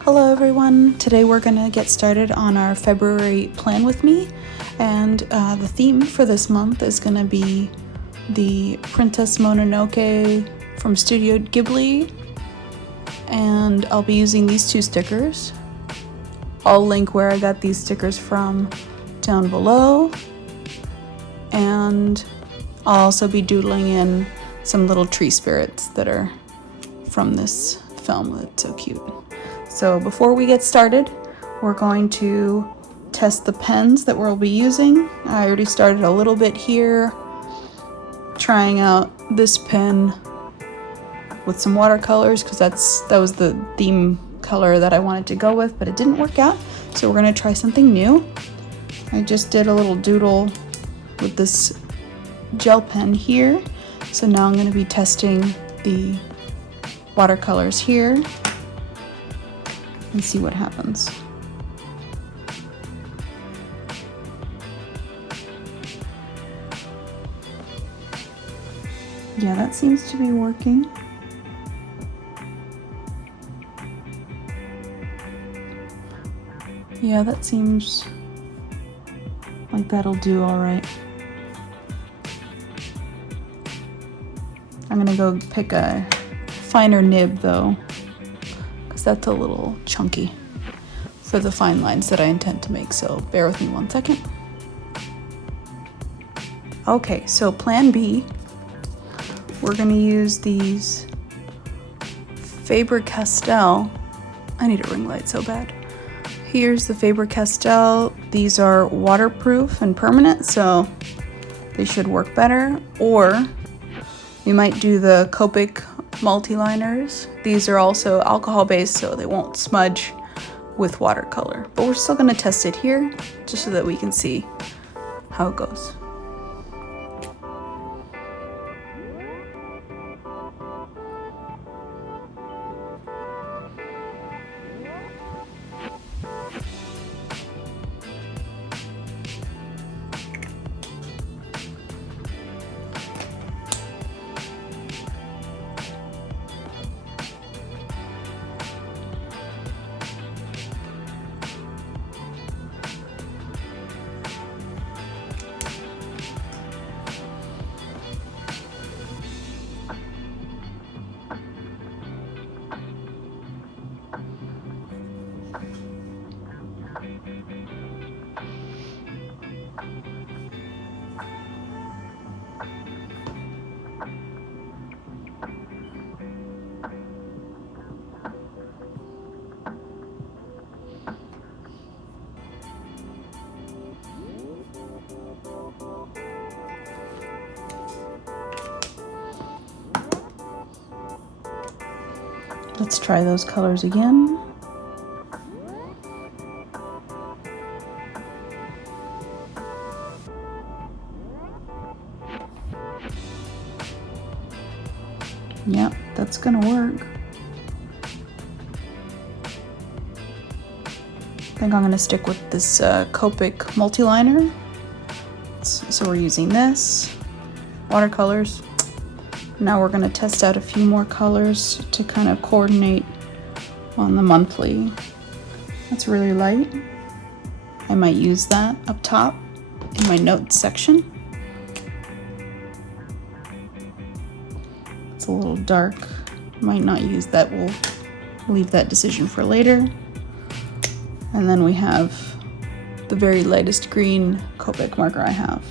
Hello everyone, today we're going to get started on our February plan with me, and the theme for this month is going to be the Princess Mononoke from Studio Ghibli, and I'll be using these two stickers. I'll link where I got these stickers from down below, and I'll also be doodling in some little tree spirits that are from this film. That's so cute. So before we get started, we're going to test the pens that we'll be using. I already started a little bit here, trying out this pen with some watercolors because that was the theme color that I wanted to go with, but it didn't work out. So we're gonna try something new. I just did a little doodle with this gel pen here. So now I'm gonna be testing the watercolors here and see what happens. Yeah, that seems to be working. Yeah, that seems like that'll do all right. I'm gonna go pick a finer nib though, that's a little chunky for the fine lines that I intend to make, so bear with me 1 second. Okay, so plan B, we're gonna use these Faber-Castell. I need a ring light so bad. Here's the Faber-Castell. These are waterproof and permanent, so they should work better. Or we might do the Copic multi-liners. These are also alcohol-based, so they won't smudge with watercolor. But we're still going to test it here, just so that we can see how it goes. Let's try those colors again. Yep, that's gonna work. I think I'm gonna stick with this Copic multi-liner. So we're using this, watercolors. Now we're gonna test out a few more colors to kind of coordinate on the monthly. That's really light. I might use that up top in my notes section. It's a little dark. Might not use that. We'll leave that decision for later. And then we have the very lightest green Copic marker I have.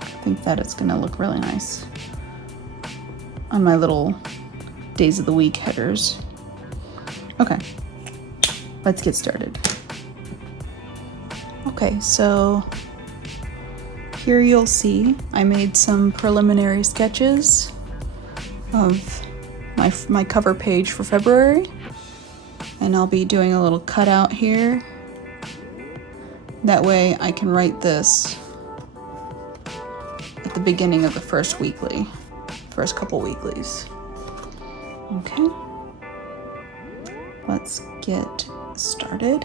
I think that it's gonna look really nice on my little days of the week headers. Okay, let's get started. Okay, so here you'll see I made some preliminary sketches of my cover page for February, and I'll be doing a little cutout here. That way I can write this at the beginning of the first couple weeklies. Okay, let's get started.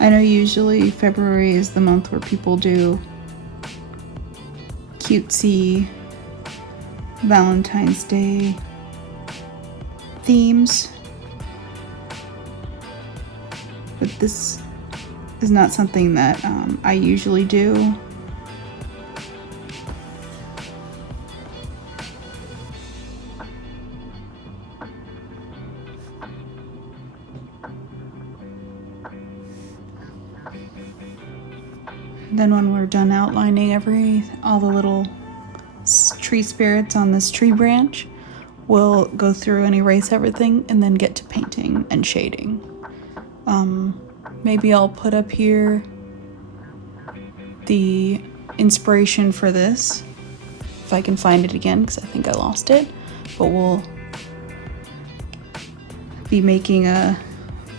I know usually February is the month where people do cutesy Valentine's Day themes. But this is not something that I usually do. Then when we're done outlining all the little tree spirits on this tree branch, we'll go through and erase everything and then get to painting and shading. Maybe I'll put up here the inspiration for this, if I can find it again, because I think I lost it. But we'll be making a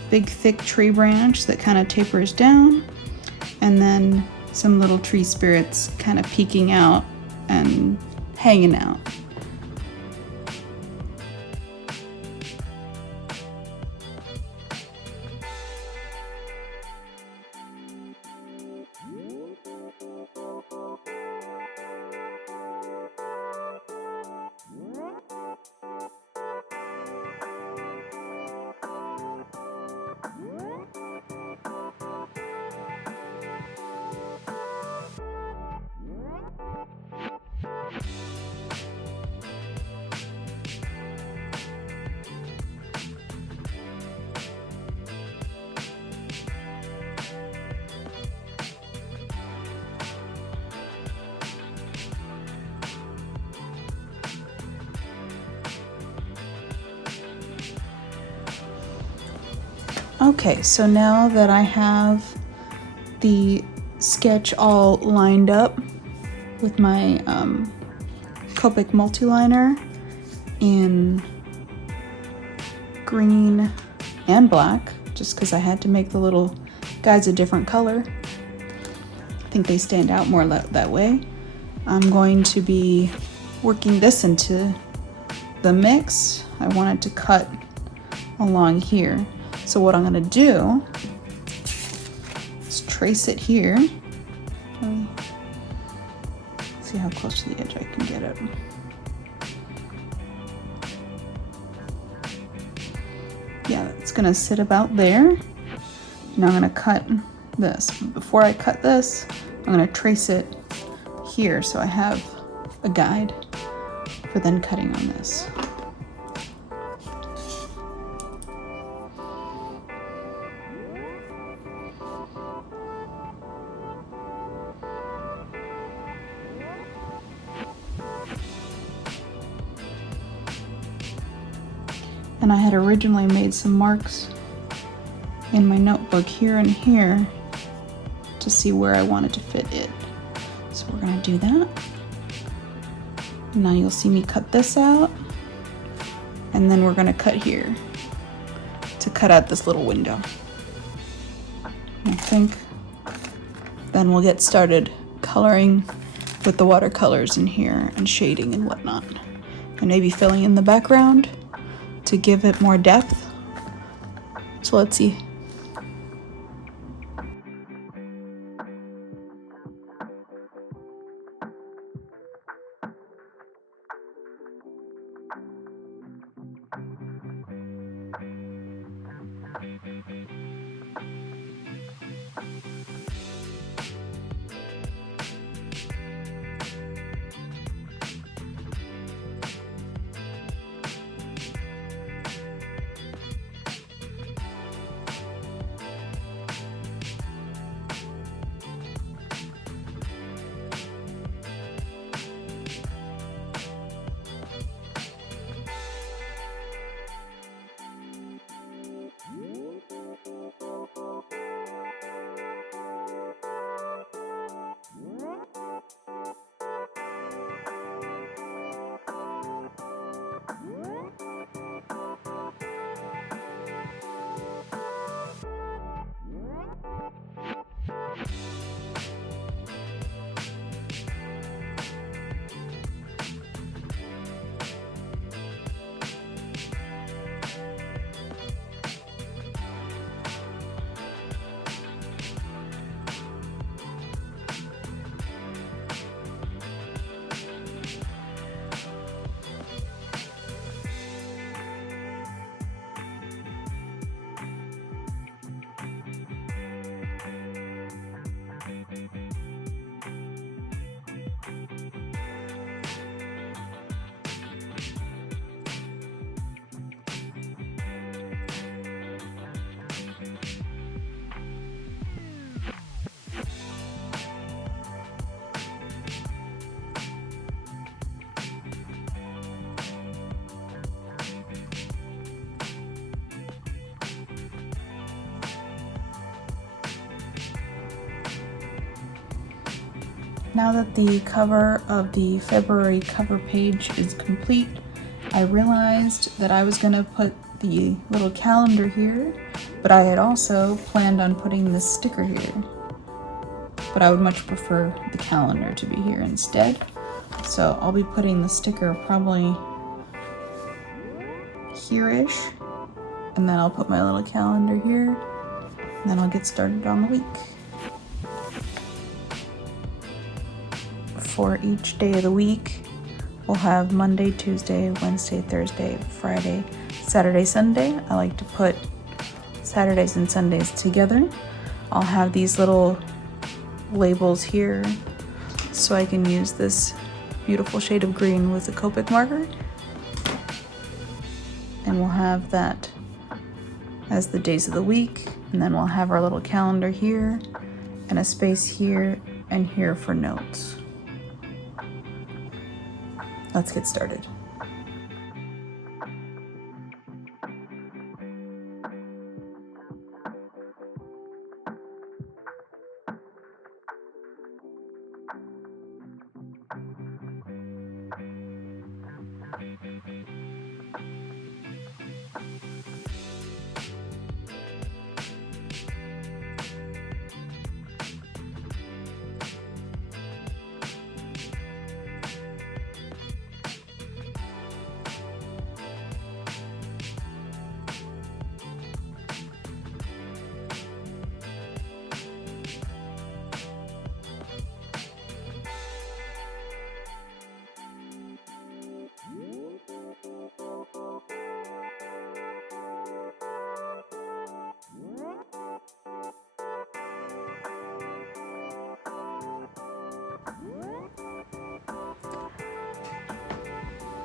big thick tree branch that kind of tapers down, and then some little tree spirits kind of peeking out and hanging out. Okay, so now that I have the sketch all lined up with my Copic multiliner in green and black, just because I had to make the little guys a different color. I think they stand out more that way. I'm going to be working this into the mix. I wanted to cut along here. So what I'm going to do is trace it here. Let me see how close to the edge I can get it. Yeah, it's going to sit about there. Now I'm going to cut this. Before I cut this, I'm going to trace it here so I have a guide for then cutting on this. And I had originally made some marks in my notebook here and here to see where I wanted to fit it. So we're gonna do that. Now you'll see me cut this out, and then we're gonna cut here to cut out this little window. I think then we'll get started coloring with the watercolors in here and shading and whatnot, and maybe filling in the background to give it more depth. So let's see. Now that the cover of the February cover page is complete, I realized that I was going to put the little calendar here, but I had also planned on putting this sticker here. But I would much prefer the calendar to be here instead. So I'll be putting the sticker probably here-ish, and then I'll put my little calendar here, and then I'll get started on the week. For each day of the week, we'll have Monday, Tuesday, Wednesday, Thursday, Friday, Saturday, Sunday. I like to put Saturdays and Sundays together. I'll have these little labels here so I can use this beautiful shade of green with a Copic marker. And we'll have that as the days of the week. And then we'll have our little calendar here and a space here and here for notes. Let's get started.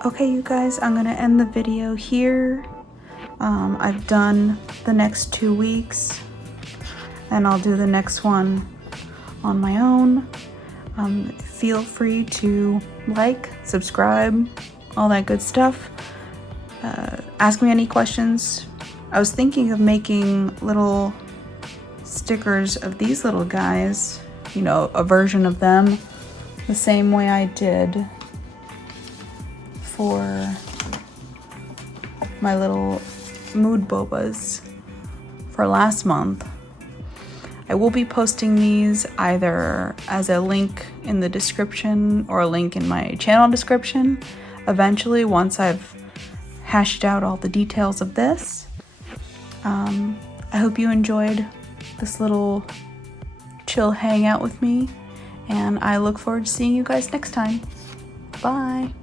Okay, you guys, I'm gonna end the video here. I've done the next 2 weeks, and I'll do the next one on my own. Feel free to like, subscribe, all that good stuff. Ask me any questions. I was thinking of making little stickers of these little guys, you know, a version of them, the same way I did for my little mood bobas for last month. I will be posting these either as a link in the description or a link in my channel description eventually, once I've hashed out all the details of this. I hope you enjoyed this little chill hangout with me, and I look forward to seeing you guys next time. Bye.